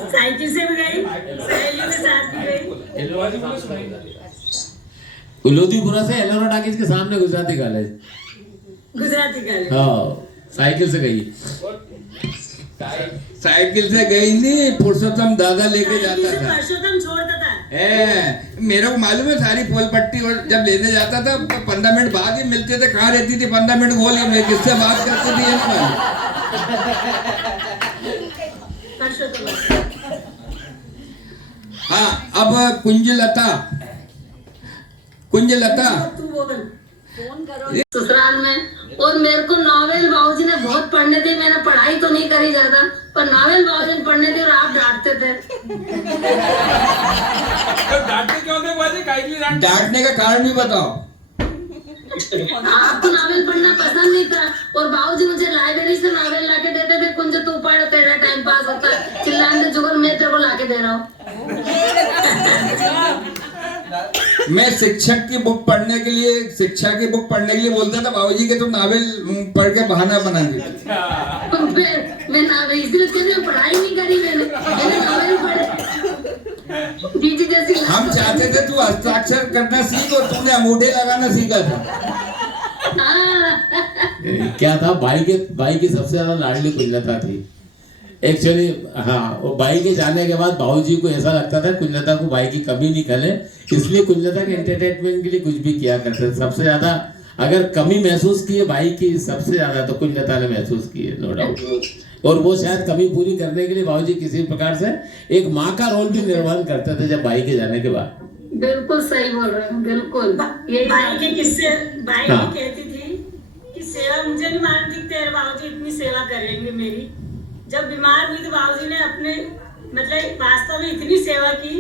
साइकिल से भी गई, सहेलियों के साथ भी गई। लोधीपुरा से एलोरा टाकिज के सामने गुजराती कॉलेज। हाँ साइकिल से गई। साइकिल से गई नहीं, पुरुषोत्तम दादा लेके जाता था। पुरुषोत्तम छोड़ता था। मेरे को मालूम है सारी पोल पट्टी और जब लेने जाता था 15 मिनट बाद ही मिलते थे। कहाँ रहती थी 15 मिनट बोलिए मैं किससे बात करती थी हाँ अब कुंजलता ससुराल में। और मेरे को नॉवेल बाबूजी ने बहुत पढ़ने दी। मैंने पढ़ाई तो नहीं करी ज्यादा पर नॉवेल बाबूजी ने पढ़ने दी और आप डांटते थे। डांटते क्यों थे बाजी? डांटने का कारण भी बताओ। आपको नॉवेल पढ़ना पसंद नहीं था और बाबूजी मुझे लाइब्रेरी से नॉवेल लाके देते थे। कुंज तू पढ़ तेरा टाइम पास होता है। चिल्लाने जुगल मैं तेरे को लाके दे रहा हूँ। मैं शिक्षा की बुक पढ़ने के लिए बोलता था बाबूजी के तुम नावल पढ़ के बहाना बनाएंगे। मैं नावल इसलिए पढ़ाई नहीं करी। हम चाहते थे तू हस्ताक्षर करना सीख और तूने अंगूठे लगाना सीखा था। क्या था, भाई की सबसे ज्यादा लाडली कुंजलता थी एक्चुअली। हाँ, वो भाई के जाने के बाद बाबूजी को ऐसा लगता था कुंजलता को भाई की कमी नहीं खले, इसलिए कुंजलता के एंटरटेनमेंट के लिए कुछ भी किया करते थे। सबसे ज्यादा अगर कमी महसूस की है भाई की, सबसे ज्यादा तो कुंजलता ने महसूस की है, नो डाउट। और वो शायद कमी पूरी करने के लिए बाबूजी किसी प्रकार से एक माँ का रोल भी निर्वहन करते थे जब भाई के जाने के बाद। बिल्कुल सही बोल रहे हो, बिल्कुल। भाई के किस्से, भाई कहती थी कि सेवा मुझे नहीं मालूम थी तेरे बाबूजी इतनी सेवा करेंगे मेरी। जब बीमार हुई तो बाबूजी ने अपने मतलब वास्तव में इतनी सेवा की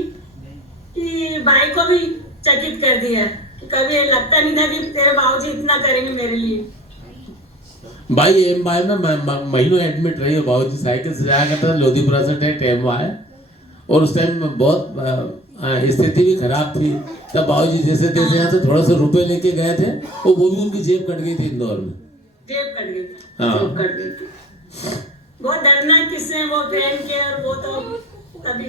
कि भाई को भी चकित कर दिया। कभी लगता नहीं था कि तेरे बाबूजी इतना करेंगे मेरे लिए। भाई एमवाई में महीनों एडमिट रही है, बाबूजी साइकिल से जाया करता था लोधीपुरा से डायरेक्ट एमवाई, और उस टाइम बहुत स्थिति भी खराब थी। तब बाबूजी जैसे तैसे यहाँ से थोड़ा सा रुपए लेके गए थे, वो भी उनकी जेब कट गई थी इंदौर में। जेब कट गई थी। हाँ, जेब कट गई थी। बहुत दर्दनाक किस्से हैं वो ट्रेन के, और वो तो कभी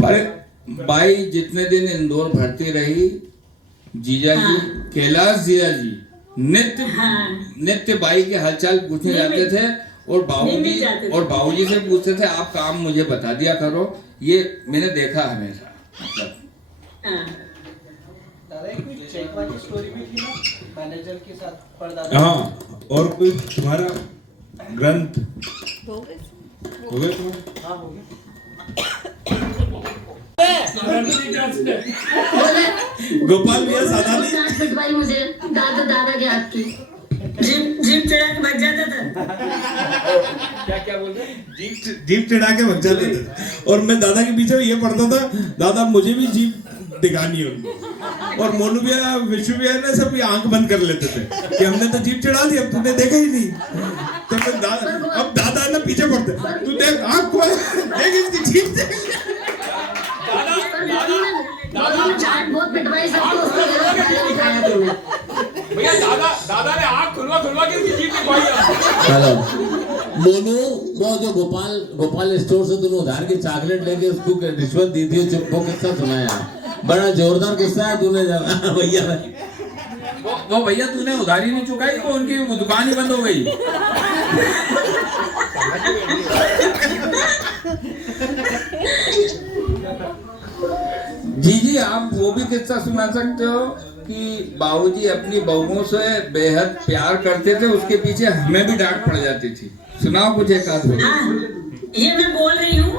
अरे भाई जितने दिन इंदौर भर्ती रही, जीजा जी कैलाश जीजा जी नित्य बाई के हालचाल पूछने जाते थे, और बाबूजी से पूछते थे आप काम मुझे बता दिया करो। ये मैंने देखा हमेशा। हाँ, और कोई तुम्हारा ग्रंथ हो गए तुम्हारे? हाँ, हो गए। गोपाल भैया सादाली पिटवाई मुझे दादा के हाथ की। जीप चढ़ा के भग जाता था। क्या बोल रहे? जीप चढ़ा के भग जाते थे, और मैं दादा के पीछे ये पढ़ता था, दादा मुझे भी जीप दिखानी है। और मोनू भैया विशु भैया ने सब आंख बंद कर लेते थे कि हमने तो जीप चढ़ा दी, अब तुमने देखा ही नहीं। तो अब दादा ना पीछे पड़ते, तू देख आंख खोल, देख इसकी जीप देख। बहुत पिटवाई सबको, भैया दादा ने आँख खुलवा के इसकी जीप दिखवाई। हेलो मोनू, वो जो गोपाल स्टोर से तूने उधार की चॉकलेट लेके उसको रिश्वत दी थी, वो किस्सा सुनाया, बड़ा जोरदार किस्सा है तूने भैया। वो भैया तूने उधारी नहीं चुकाई, वो उनकी दुकान ही बंद हो गई। जी आप वो भी किस्सा सुना सकते हो कि बाबूजी अपनी बहुओं से बेहद प्यार करते थे, उसके पीछे हमें भी डांट पड़ जाती थी। सुनाओ कुछ एक आध। ये मैं बोल रही हूँ,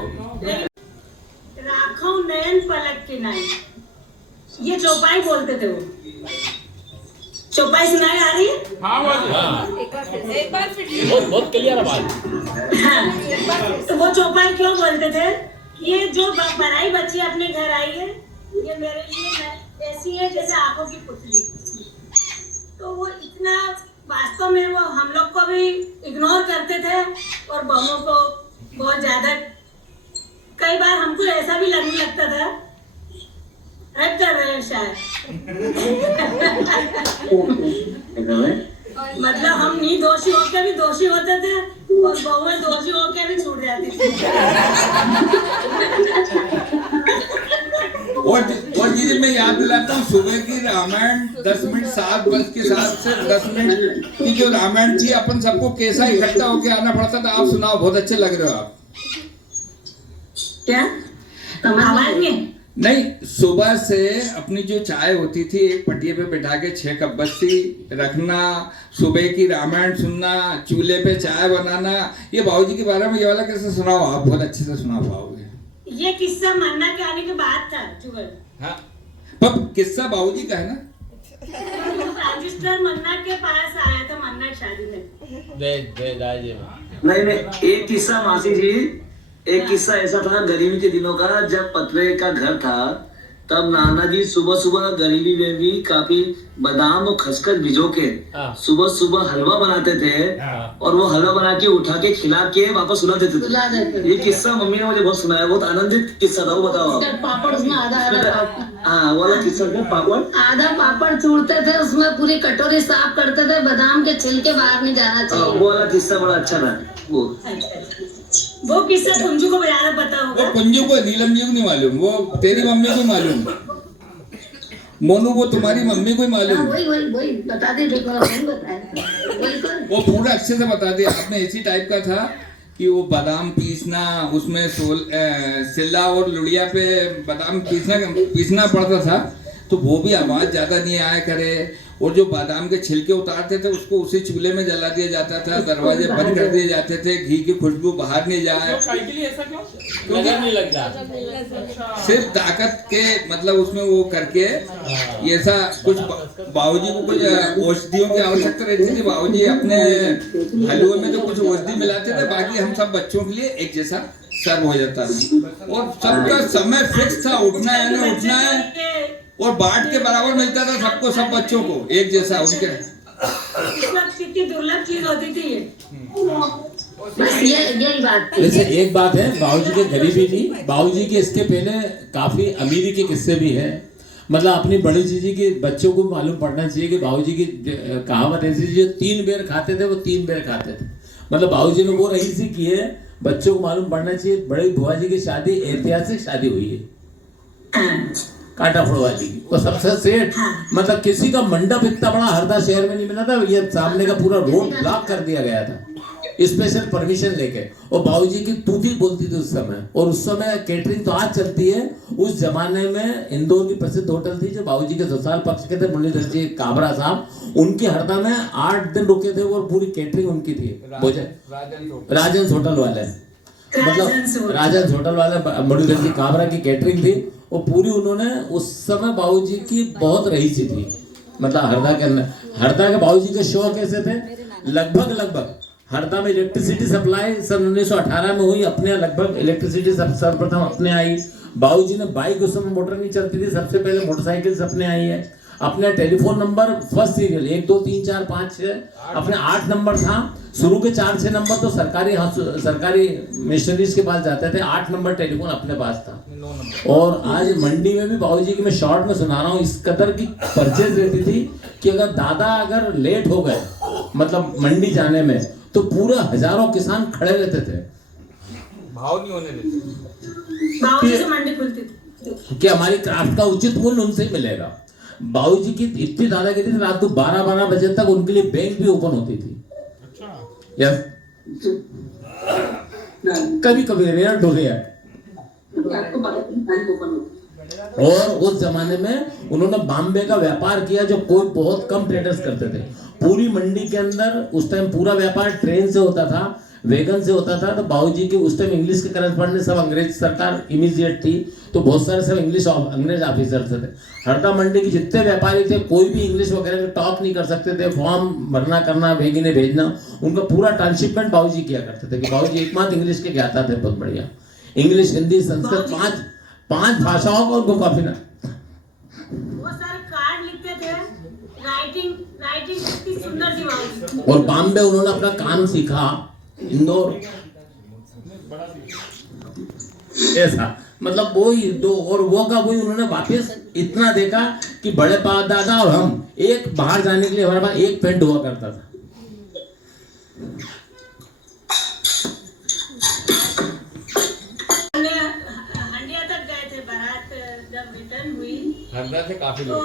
राखो नयन पलक की नाई, ये चौपाई बोलते थे। वो चौपाई सुनाई आ रही है? हाँ, एक बार फिर बहुत क्लियर है भाई। हाँ, तो वो चौपाई क्यों बोलते थे? ये जो पराई बच्ची अपने घर आई है, ये मेरे लिए ऐसी है जैसे आंखों की पुतली। तो वो इतना वास्तव में वो हम लोग को भी इग्नोर करते थे, और बहुओं को बहुत ज्यादा। कई बार हमको ऐसा भी लगने लगता था हट कर रहे हैं शायद। मतलब हम नहीं दोषी होकर भी दोषी होते थे, और बहुएं दोषी होकर भी छूट जाती थी। और दीदी मैं याद दिलाता हूँ, सुबह की रामायण 10 मिनट 7:07 से 10 मिनट की जो रामायण थी, अपन सबको कैसा इकट्ठा होके आना पड़ता था। आप सुनाओ, बहुत अच्छे लग रहे हो आप। क्या आवाज में? नहीं, सुबह से अपनी जो चाय होती थी एक पटिए पे बैठा के 6 कप बस्ती रखना, सुबह की रामायण सुनना, चूल्हे पे चाय बनाना, ये बाबूजी के बारे में ये वाला कैसे सुनाओ आप, बहुत अच्छे से सुना पाओगे। ये किस्सा मन्ना के आने के बाद था चुगल। हाँ, पर किस्सा बाबूजी का है ना। रजिस्टर मन्ना के पास आया था, मन्ना की शादी में। नहीं, एक किस्सा मासी जी, एक किस्सा ऐसा था गरीबी के दिनों का, जब पतरे का घर था, तब नाना जी सुबह सुबह गरीबी में भी काफी बादाम और खसखस भिजो के सुबह सुबह हलवा बनाते थे, और वो हलवा बना के उठा के खिला के वापस सुला देते थे। ये किस्सा मम्मी ने मुझे बहुत सुनाया, बहुत आनंदित किस्सा था। वो बताओ आप। पापड़ उसमें हाँ, वाला किस्सा था। पापड़ आधा पापड़ चूरते थे, उसमें पूरी कटोरी साफ करते थे, बादाम के छिलके बाहर नहीं जाना चाहिए। वो वाला किस्सा बड़ा अच्छा था वो। वो किस्सा कुंजू को ज्यादा पता होगा। वो कुंजू को, नीलम जी को नहीं मालूम, वो तेरी मम्मी को मालूम, मोनू को तुम्हारी मम्मी को ही मालूम। वही बता दे, वो पूरा अच्छे से बता दिया आपने। इसी टाइप का था कि वो बादाम पीसना, उसमें सिल्ला और लुड़िया पे बादाम पीसना पड़ता था, तो वो भी आवाज ज्यादा नहीं आया करे, और जो बादाम के छिलके उतारते थे उसको उसी चूल्हे में जला दिया जाता था, दरवाजे बंद कर दिए जाते थे, घी की खुशबू बाहर नहीं जाए। ऐसा क्यों? नजर नहीं लग रहा। सिर्फ ताकत के मतलब उसमें वो करके ऐसा कुछ। बाबूजी को कुछ औषधियों की आवश्यकता रहती थी, बाबूजी अपने हलवे में तो कुछ औषधि मिलाते थे, बाकी हम सब बच्चों के लिए एक जैसा सर्व हो जाता था, और सबका समय फिक्स था, उठना है ना उठना है, और बाट के बराबर मिलता था सबको, सब बच्चों को एक जैसा उनके। कितनी दुर्लभ चीज होती थी यही बात। जैसे एक बात है, बाबूजी की गरीबी थी, बाबूजी के इसके पहले काफी अमीरी के किस्से भी है। मतलब अपनी बड़ी चीजी के बच्चों को मालूम पड़ना चाहिए कि बाबूजी की कहावत ऐसी थी, जो 3 बेर खाते थे वो 3 बेर खाते थे। मतलब बाबूजी ने वो रईसी की है, बच्चों को मालूम पड़ना चाहिए। बड़ी बुआ जी की शादी ऐतिहासिक शादी हुई है कांटा फोड़ वाली की, तो सबसे सेठ, मतलब किसी का मंडप इतना बड़ा हरदा शहर में नहीं मिला था, ये सामने का पूरा रोड ब्लॉक कर दिया गया था स्पेशल परमिशन लेके, और बाबूजी की तूती बोलती थी उस समय। और उस समय केटरिंग तो आज चलती है, उस जमाने में इंदौर की प्रसिद्ध होटल थी जो बाबूजी के ससुराल पक्ष के थे, मुरलीधर जी काबरा साहब, उनकी हरदा में 8 दिन रुके थे, और पूरी केटरिंग उनकी थी। राजन होटल वाले, मतलब राजन होटल वाले मुरलीधर जी काबरा की केटरिंग थी, वो पूरी उन्होंने उस समय बाबूजी की बहुत रईसी थी। मतलब हरदा के अंदर, हरदा के बाबूजी के शौक कैसे थे, लगभग हरदा में इलेक्ट्रिसिटी सप्लाई सन 1918 में हुई, अपने लगभग इलेक्ट्रिसिटी सर्वप्रथम अपने आई। बाबूजी ने बाइक, उस समय मोटर नहीं चलती थी, सबसे पहले मोटरसाइकिल से अपने आई है। अपने टेलीफोन नंबर फर्स्ट सीरियल 1 2 3 4 5 6 अपने 8 नंबर था। शुरू के 4-6 नंबर तो सरकारी मिशनरीज के पास जाते थे, 8 नंबर टेलीफोन अपने पास था। और आज मंडी में भी बाबूजी की मैं शॉर्ट में सुना रहा हूँ, इस कदर की परचेज रहती थी कि अगर दादा अगर लेट हो गए मतलब मंडी जाने में, तो पूरे हजारों किसान खड़े रहते थे, भाव नहीं होने देते, बाबूजी से मंडी खुलती थी कि हमारी क्राफ्ट का उचित मूल्य उनसे ही मिलेगा। बाबूजी की इतनी दादागिरी थी, रात को 12-12 बजे तक उनके लिए बैंक भी ओपन होती थी। यस, कभी रेयर हो गया। और उस जमाने में उन्होंने बॉम्बे का व्यापार किया, जो कोई बहुत कम ट्रेडर्स करते थे। पूरी मंडी के अंदर उस टाइम पूरा व्यापार ट्रेन से होता था, वेगन से होता था। तो बाबूजी की उस टाइम इंग्लिश के करस्पॉन्डेंट सब अंग्रेज सरकार इमीडिएट थी, तो बहुत सारे सब अंग्रेज ऑफिसर थे। हरदा मंडी के जितने व्यापारी थे, कोई भी इंग्लिश वगैरह में टॉक नहीं कर सकते थे, फॉर्म भरना करना, भेजने भेजना, उनका पूरा ट्रांसशिपमेंट बाबूजी किया करते थे। कि बाबूजी एकमात्र इंग्लिश के ज्ञाता थे, बहुत बढ़िया। इंग्लिश, हिंदी, संस्कृत, 5 भाषाओं का उनको काफी ना। बहुत सारे कार्ड लिखते थे, राइटिंग कितनी सुंदर थी बाबूजी। और बॉम्बे उन्होंने अपना काम सीखा, इंदौर ऐसा, मतलब वही दो, और वो का वही उन्होंने वापस इतना देखा कि बड़े दादा और हम एक बाहर जाने के लिए हमारे पास एक पेंट हुआ करता था। हंडिया तक गए थे बारात, जब रिटर्न हुई हरदा से काफी तो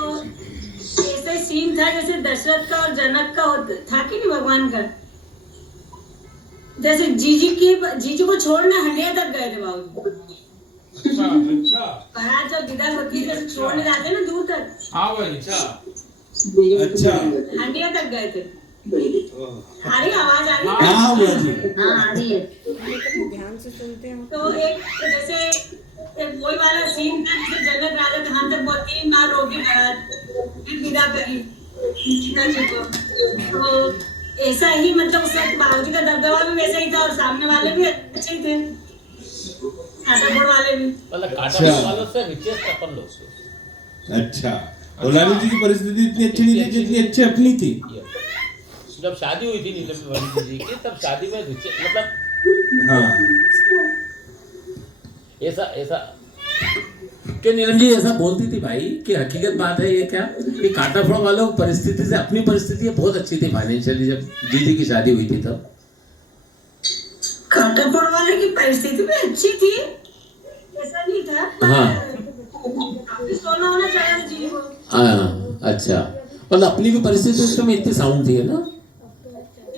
ऐसा ही सीन था जैसे दशरथ का और जनक का था कि नहीं भगवान का। जैसे जीजी को छोड़ने हंडिया तक गए थे बाबू। अच्छा बारात जब विदा होती है तो छोड़ने जाते ना दूर तक। हाँ भाई अच्छा हंडिया तक गए थे। आ रही आवाज आ रही है? हाँ आ रही है। ध्यान से सुनते हैं। तो एक जैसे एक वही वाला सीन था, जैसे जनक राजा कहाँ तक बहुत 3 बार रोकी बारात, फिर विदा करी सीता जी को। तो ऐसा ही मतलब उस वक्त बाबूजी का दबदबा भी वैसा ही था, और सामने वाले भी अच्छे ही थे, कांटाफोड़ वाले भी। मतलब कांटाफोड़ वालों से विशेष अपन लोग। अच्छा, और लालू जी की परिस्थिति इतनी अच्छी नहीं थी जितनी अच्छी अपनी थी। जब शादी हुई थी नीलम जी की, तब शादी में मतलब हाँ ऐसा क्यों नीलम जी ऐसा बोलती थी भाई, कि हकीकत बात है ये क्या, कि कांटाफोड़ वालों की परिस्थिति से अपनी परिस्थिति बहुत अच्छी थी फाइनेंशियली, जब जीजी की शादी हुई थी तब। कांटाफोड़ वाले की परिस्थिति भी अच्छी थी, ऐसा नहीं था, हाँ काफी सोना होना चाहिए था जी को। हाँ अच्छा, मतलब अपनी भी परिस्थिति उस समय इतनी साउंड थी है ना?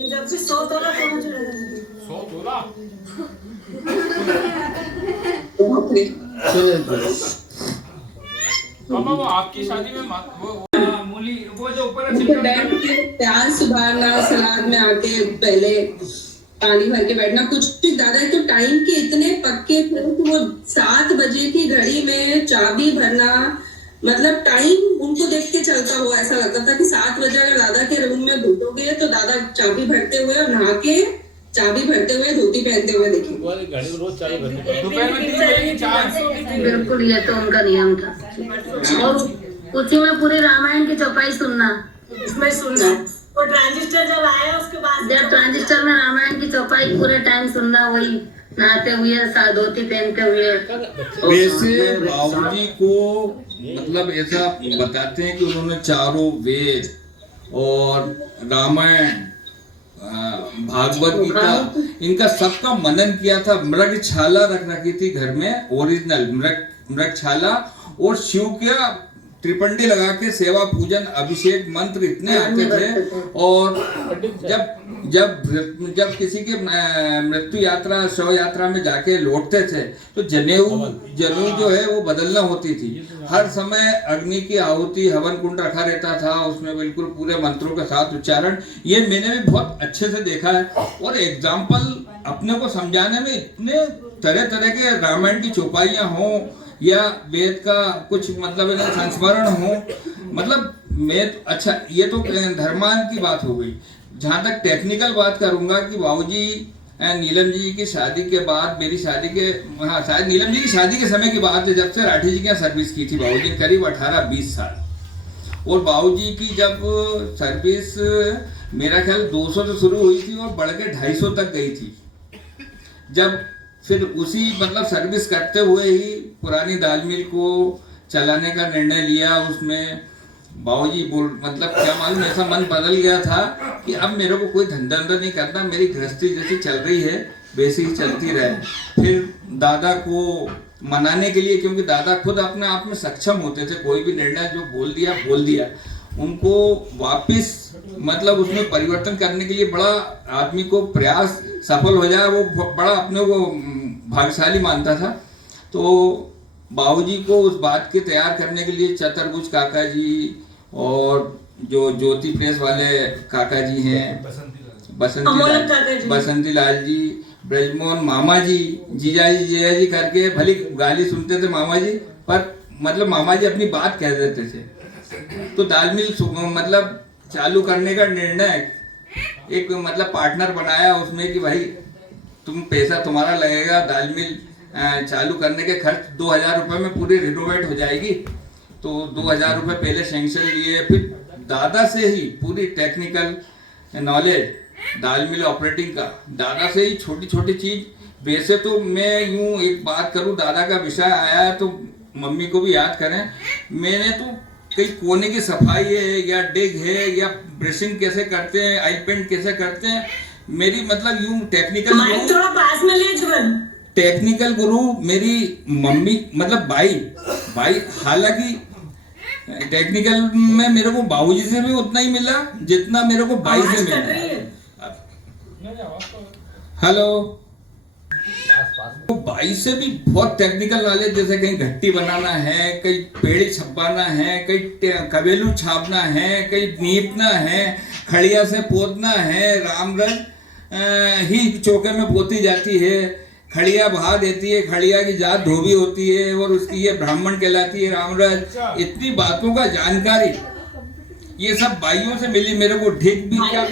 जब भी 100 तोला सोना चाहिए था। 100 तोला? पापा वो आपकी शादी में वो मूली वो जो ऊपर उनको बैठ के प्यार सुधारना, सलाद में आके पहले पानी भर के बैठना, कुछ भी दादा तो टाइम के इतने पक्के थे कि वो 7 बजे की घड़ी में चाबी भरना, मतलब टाइम उनको देख के चलता हुआ ऐसा लगता था कि 7 बजे अगर दादा के रूम में घुसोगे तो दादा चाबी भरते हुए और नहा के चाबी भरते हुए धोती पहनते हुए देखे। गाड़ी में रोज चाबी भरते दोपहर में 3 बजे की चाय। बिल्कुल, ये तो उनका नियम था। और उसी में पूरी रामायण की चौपाई सुनना, इसमें सुनना, वो ट्रांजिस्टर जब आया उसके बाद जब ट्रांजिस्टर में रामायण की चौपाई पूरे टाइम सुनना, वही नहाते हुए धोती पहनते हुए। वैसे बाबूजी को मतलब ऐसा बताते हैं कि उन्होंने चारों वेद और रामायण, भागवत गीता, इनका सबका मनन किया था। मृगशाला रख रखी थी घर में, ओरिजिनल मृगशाला, और शिव का त्रिपंडी लगा के सेवा पूजन अभिषेक मंत्र इतने आते थे। और जब किसी के मृत्यु यात्रा शव यात्रा में जाके लौटते थे तो जनेऊ जो है वो बदलना होती थी। हर समय अग्नि की आहुति, हवन कुंड रखा रहता था, उसमें बिल्कुल पूरे मंत्रों के साथ उच्चारण। ये मैंने भी बहुत अच्छे से देखा है। और एग्जाम्पल अपने को समझाने में इतने तरह तरह के रामायण की चौपाइयाँ हों या वेद का कुछ मतलब संस्मरण हो, मतलब मैं अच्छा, ये तो धर्मान की बात हो गई। जहाँ तक टेक्निकल बात करूँगा कि बाबूजी नीलम जी की शादी के बाद, मेरी शादी के, हाँ शायद नीलम जी की शादी के समय की बात है, जब से राठी जी की सर्विस की थी बाबूजी, करीब 18-20 साल। और बाबूजी की जब सर्विस मेरा ख्याल 200 से शुरू हुई थी और बढ़ के 250 तक गई थी। जब फिर उसी मतलब सर्विस करते हुए ही पुरानी दाल मिल को चलाने का निर्णय लिया, उसमें बाबूजी मतलब क्या मालूम ऐसा मन बदल गया था कि अब मेरे को कोई धंधा नहीं करना, मेरी गृहस्थी जैसी चल रही है वैसे ही चलती रहे। फिर दादा को मनाने के लिए, क्योंकि दादा खुद अपने आप में सक्षम होते थे, कोई भी निर्णय जो बोल दिया, उनको वापस मतलब उसमें परिवर्तन करने के लिए बड़ा आदमी को प्रयास सफल हो जाए वो बड़ा अपने को भाग्यशाली मानता था। तो बाबूजी को उस बात के तैयार करने के लिए चतुर्भुज काका जी और जो ज्योति प्रेस वाले काका जी हैं, बसंती लाल जी, ब्रजमोहन मामा जी, जीजा जी करके भली गाली सुनते थे मामा जी, पर मतलब मामा जी अपनी बात कह देते थे। तो दाल मिल मतलब चालू करने का निर्णय, एक मतलब पार्टनर बनाया उसमें कि भाई तुम पैसा तुम्हारा लगेगा, दाल मिल चालू करने के खर्च 2000 रुपये में पूरी रिनोवेट हो जाएगी। तो 2000 रुपये पहले सेंक्शन लिए, फिर दादा से ही पूरी टेक्निकल नॉलेज दाल मिल ऑपरेटिंग का, दादा से ही छोटी छोटी चीज। वैसे तो मैं यूं एक बात करूं, दादा का विषय आया है तो मम्मी को भी याद करें, मैंने तो कई कोने की सफाई है या डिग है या ब्रशिंग कैसे करते हैं, आई पेंट कैसे करते हैं, मेरी मतलब यूं टेक्निकल गुरु मेरी मम्मी मतलब भाई हालांकि टेक्निकल में मेरे को बाबूजी से भी उतना ही मिला जितना मेरे को भाई से मिला। हेलो, तो भाई से भी बहुत टेक्निकल नॉलेज, जैसे कहीं घट्टी बनाना है, कहीं पेड़ी छपाना है, कहीं कवेलू छापना है, कहीं नीपना है, खड़िया से पोतना है, रामरन ही चौके में पोती जाती है, खड़िया बहा देती है, खड़िया की जात धोबी होती है और उसकी ये ब्राह्मण कहलाती है रामरस। इतनी बातों का जानकारी ये सब भाइयों से मिली मेरे को, ठीक भी क्या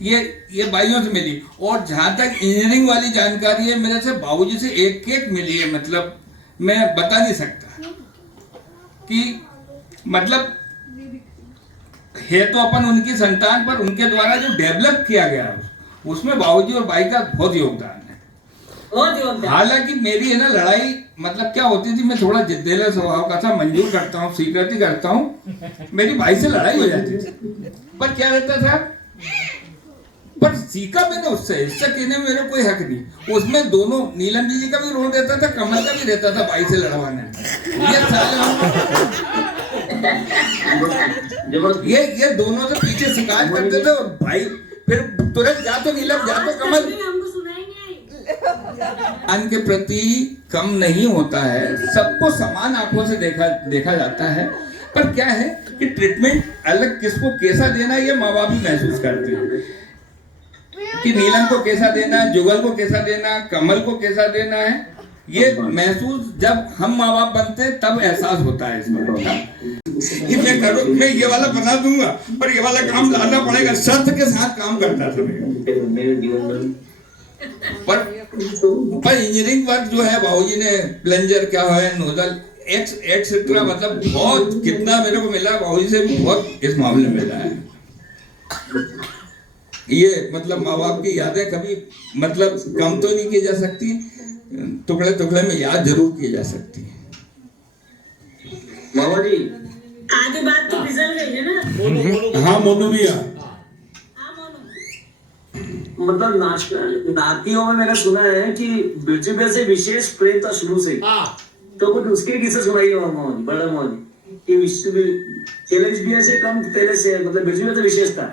ये भाइयों से मिली। और जहाँ तक इंजीनियरिंग वाली जानकारी है मेरे से बाबूजी से एक मिली है, मतलब मैं बता नहीं सकता कि मतलब है तो अपन उनकी संतान, पर उनके द्वारा जो डेवलप किया गया उसमें बाबूजी और भाई का बहुत योगदान है। हालांकि मेरी है ना लड़ाई मतलब क्या होती थी, मैं थोड़ा जिद्दीला स्वभाव का था, मंजूर करता हूँ, स्वीकृति करता हूँ, मेरी भाई से लड़ाई हो जाती थी। पर क्या रहता था, पर सीखा मैंने उससे, इससे कहने में मेरे कोई हक नहीं। उसमें दोनों नीलम जी का भी रोल रहता था, कमल का भी रहता था भाई से लड़वाने। ये दोनों से पीछे शिकायत करते थे और भाई फिर तुरंत जा तो नीलम, जा तो कमल। ज्ञान के प्रति कम नहीं होता है, सबको समान आंखों से देखा जाता है। पर क्या है कि ट्रीटमेंट अलग किसको कैसा देना ये माँ बाप ही महसूस करते हैं कि नीलम को कैसा देना है, जुगल को कैसा देना है, कमल को कैसा देना है। ये महसूस जब हम माँ बाप बनते हैं तब एहसास होता है इस बात का। मैं ये वाला बना दूंगा पर ये वाला काम लाना पड़ेगा, शर्त के साथ काम करता था मेरे जीवन में। पर इंजीनियरिंग वर्क जो है बाबूजी ने प्लंजर क्या है, नोजल एक्सेट्रा, मतलब बहुत कितना मेरे को मिला बाबूजी से भी बहुत इस मामले में मिला है। ये मतलब माँ बाप की यादें कभी मतलब कम तो नहीं की जा सकती, टुकड़े टुकड़े में याद जरूर की जा सकती है। मामा जी आगे बात तो फिसल गई है ना। हाँ मोनू भैया, मतलब नातियों में मैंने सुना है कि बिरजू भैया से विशेष प्रेम था शुरू से। तो कुछ उसके किस्से सुनाइए मामा जी, बड़ा मामा जी, शैलेश भैया से कम पहले से, मतलब बिरजू भैया से विशेष था।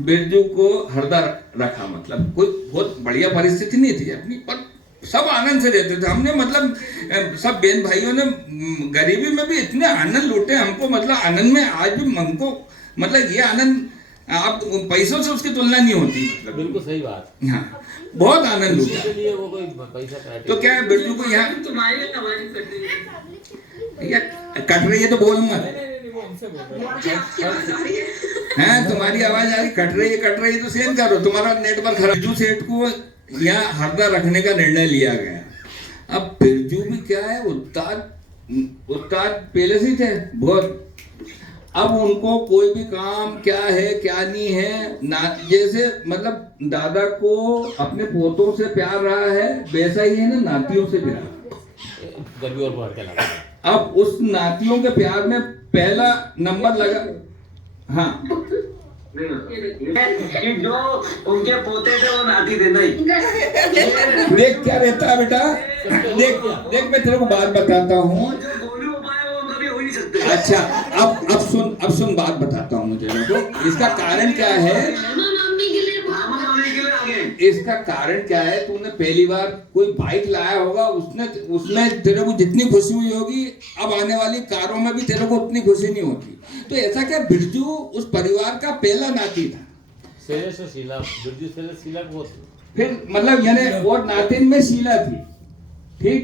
बिरजू को हरदा रखा, मतलब कोई बहुत बढ़िया परिस्थिति नहीं थी अपनी, पर सब आनंद से रहते थे। हमने मतलब सब बहन भाइयों ने गरीबी में भी इतने आनंद लूटे हमको, मतलब आनंद में आज भी हमको मतलब ये आनंद आप पैसों से उसकी तुलना नहीं होती। मतलब बिल्कुल सही बात। हाँ, बहुत आनंद लूटा। वो कोई पैसा तो क्या है बिरजू को यहाँ तुम्हारी आवाज कट रही है तो बोल मत। हैं तुम्हारी आवाज आ रही, कट रही है तो सेंड करो, तुम्हारा नेटवर्क खराब। बिरजू सेठ को यहाँ हरदा रखने का निर्णय लिया गया। अब बिरजू भी क्या है, उस्ताद पहले से थे बहुत। अब उनको कोई भी काम क्या है क्या नहीं है ना, जैसे मतलब दादा को अपने पोतों से प्यार रहा है वैसा ही है ना नातियों से प्यार। गर्मी और बढ़ के लगा। अब उस नातियों के प्यार में पहला नंबर लगा। हाँ कि जो उनके पोते थे वो नाती थे नहीं। देख क्या रहता है बेटा, देख मैं तेरे को बात बताता हूँ। अच्छा अब सुन बात बताता हूँ मुझे को। इसका कारण क्या है, इसका कारण क्या है, तूने पहली बार कोई बाइक लाया होगा, उसमें तेरे को जितनी खुशी हुई होगी अब आने वाली कारों में भी तेरे को उतनी खुशी नहीं होती। तो ऐसा क्या बिरजू उस परिवार का पहला नाती था। बिरजू शीला बहुत, फिर मतलब यानी और नातिन में शीला थी। ठीक,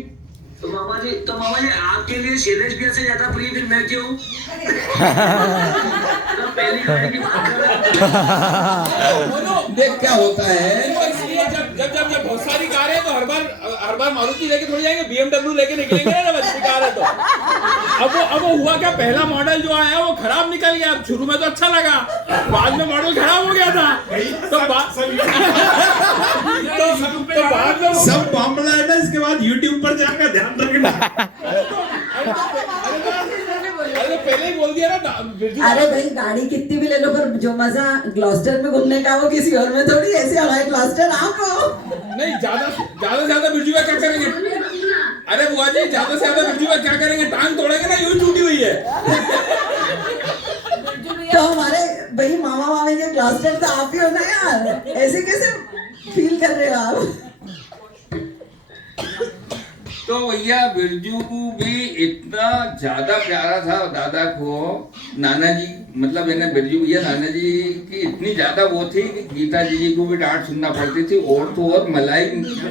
तो मामा जी आपके लिए शैलेश भैया से ज्यादा प्रिय फिर मैं क्यों? तो पहली बार की बात देख क्या होता है, इसलिए जब बहुत सारी कारें हैं तो हर बार मारुति लेके थोड़ी जाएंगे, BMW लेके निकलेंगे ना अच्छी कार है तो। अब वो हुआ क्या, पहला मॉडल जो आया वो खराब निकल गया। अब शुरू में तो अच्छा लगा, बाद में मॉडल खराब हो गया था। तो बाद में सब मामला है ना, इसके बाद YouTube पर जाकर ध्यान रखना। अरे पहले ही बोल दिया ना। अरे भाई गाड़ी कितनी भी ले लो पर जो मजा ग्लॉस्टर में घूमने का वो किसी और में थोड़ी। ऐसे हमारे ग्लॉस्टर आपको नहीं, ज्यादा बिरजू क्या करेंगे। अरे बुआ जी ज्यादा से ज्यादा बिरजू क्या करेंगे, टांग तोड़ेंगे ना, यूं टूटी हुई है। तो हमारे भाई मामा मामी के ग्लॉस्टर तो आप ही हो ना यार, ऐसे कैसे फील कर रहे हो आप। तो भैया बिरजू भी इतना ज्यादा प्यारा था दादा को। नाना जी मतलब इन्हें बिरजू भैया नाना जी की इतनी ज्यादा वो थी कि गीता जी को भी डांट सुनना पड़ती थी, और तो और मलाई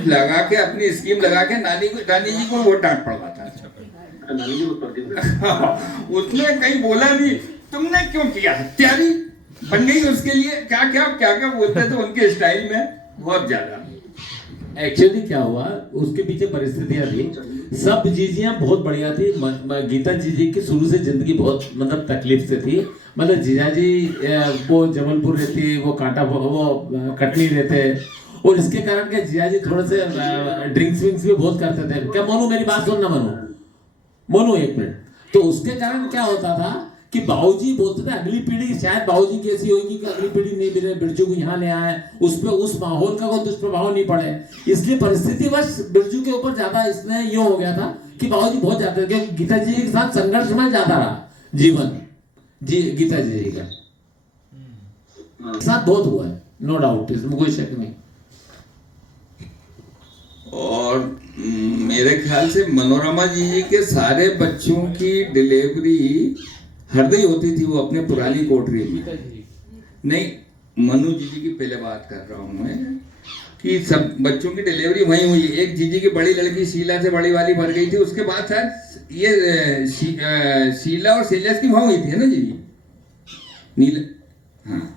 लगा के अपनी स्कीम लगा के नानी जी को वो डांट पड़वाता था। उसने कहीं बोला नहीं, तुमने क्यों किया, तैयारी बन गई उसके लिए, क्या क्या बोलते थे उनके स्टाइल में बहुत ज्यादा। एक्चुअली क्या हुआ, उसके पीछे परिस्थितियां थी, सब चीजें बहुत बढ़िया थी। गीता जीजी की शुरू से जिंदगी बहुत मतलब तकलीफ से थी। मतलब जीजा जी वो जबलपुर रहती, वो कटनी रहते, और इसके कारण क्या जीजा जी थोड़े से ड्रिंक्स विंक्स भी बहुत करते थे। क्या मोनू मेरी बात सुनना, मोनू एक मिनट। तो उसके कारण क्या होता था कि कि बाबूजी बोलते थे अगली पीढ़ी शायद बाबूजी कैसी होगी कि अगली पीढ़ी नहीं मेरे बिरजू को यहाँ ले आए, उस पर उस माहौल का कोई दुष्प्रभाव नहीं पड़े, इसलिए परिस्थितिवश बिरजू के ऊपर ज्यादा इसमें ये हो गया था कि बाबूजी बहुत ज्यादा, क्योंकि गीता जी के साथ संघर्ष में ज्यादा रहा जीवन जी, गीता जी का साथ बहुत हुआ है, नो डाउट, इसमें कोई शक नहीं। और मेरे ख्याल से मनोरमा जी के सारे बच्चों की डिलीवरी हृदय होती थी, वो अपने पुरानी कोठरी में। नहीं, मनु जी की पहले बात कर रहा हूँ मैं कि सब बच्चों की डिलीवरी वहीं हुई। एक जीजी की बड़ी लड़की शीला से बड़ी वाली भर गई थी, उसके बाद शायद ये शीला और शैलेश की वहाँ हुई थी, है ना जी? नील, हाँ